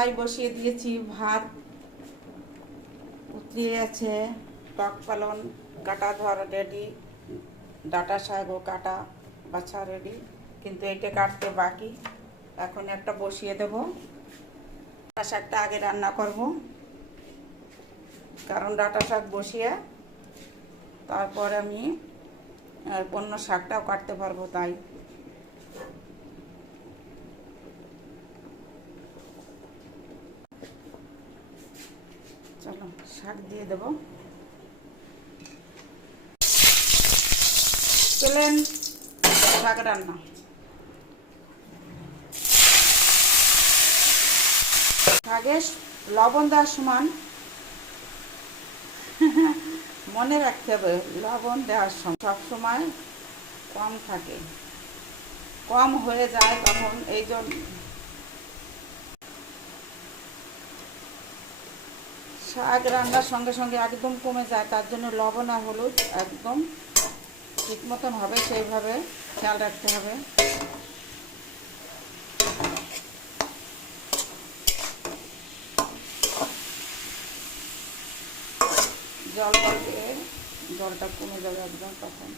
কড়াই বসিয়ে দিয়েছি, ভাত উতরিয়ে আছে, টক পালন কাটা ধরা রেডি, ডাঁটা শাকও কাটা বাছা রেডি, কিন্তু এটা কাটতে বাকি। এখন একটা বসিয়ে দেব। ডাঁটা শাকটা আগে রান্না করব, কারণ ডাঁটা শাক বসিয়ে তারপর আমি অন্য শাকটাও কাটতে পারবো, তাই। চলো শাক দিয়ে দেব। প্লেন শাক রান্না। শাকে লবণ দেওয়ার সমান মনে রাখতে হবে, লবণ দেওয়ার সময় সবসময় কম থাকে, কম হয়ে যায় তখন এই জন্য শাক রান্নার সঙ্গে সঙ্গে একদম কমে যায়, তার জন্য লবণ আর হলুদ একদম ঠিক মতন হবে সেইভাবে খেয়াল রাখতে হবে। জল দিয়ে জলটা কমে যাবে একদম তখন।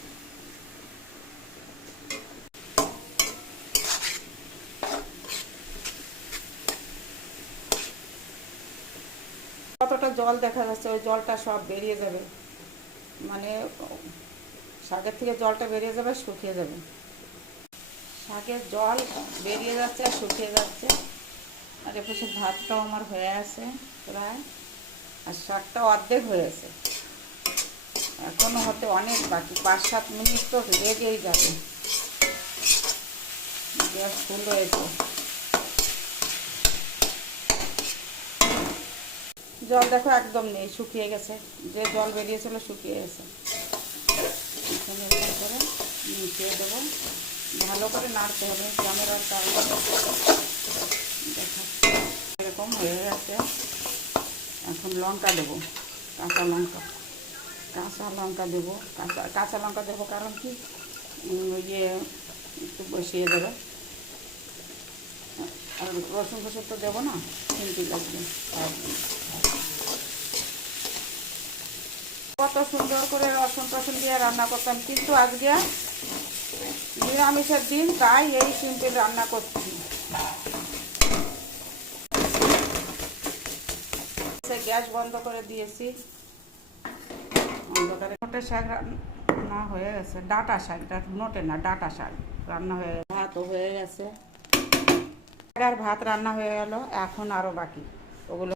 কতটা জল দেখা যাচ্ছে, ওই জলটা সব বেরিয়ে যাবে, মানে শাকের থেকে জলটা বেরিয়ে যাবে, শুকিয়ে যাবে। শাকের জল বেরিয়ে যাচ্ছে আর শুকিয়ে যাচ্ছে, আর এপাশে ভাতটাও আমার হয়ে আছে প্রায়, আর শাকটাও অর্ধেক হয়ে আছে, এখনো হতে অনেক বাকি, 5-7 মিনিট তো লেগেই যাবে। গ্যাস ফুল রয়েছে। জল দেখো একদম নেই, শুকিয়ে গেছে, যে জল বেরিয়েছিল শুকিয়ে গেছে। এরকম করে মিশিয়ে দেবো, ভালো করে নাড়তে হবে, ক্যামেরার কারণে দেখা এরকম হয়ে গেছে। এখন লঙ্কা দেবো, কাঁচা লঙ্কা দেবো, কাঁচা লঙ্কা দেবো, কারণ কি একটু বসিয়ে দেবে, আর রসুন ফসুন তো দেবো না, সিম্পল লাগবে। কত সুন্দর করে রসুন টসুন দিয়ে রান্না করতাম, কিন্তু আজকে নিরামিষের দিন, তাই এই সিম্পল রান্না করছি। গ্যাস বন্ধ করে দিয়েছি, অন্ধকারে। নোটে শাক রান্না হয়ে গেছে, ডাঁটা শাক, নোটে না ডাঁটা শাক রান্না হয়ে গেছে, ভাতও হয়ে গেছে, আর ভাত রান্না হয়ে গেল। এখন আরও বাকি, ওগুলো